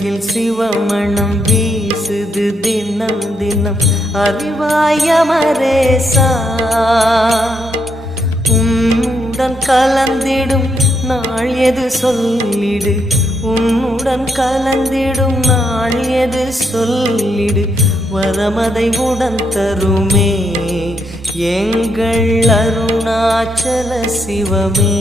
நெற்றியில் சிவமணம் வீசுது தினம் தினம் அறிவாய மரேசா. உன்னுடன் கலந்திடும் நாள் எது சொல்லிடு, உன்னுடன் கலந்திடும் நாள் எது சொல்லிடு. வரமதை உடன் தருமே எங்கள் அருணாச்சல சிவமே.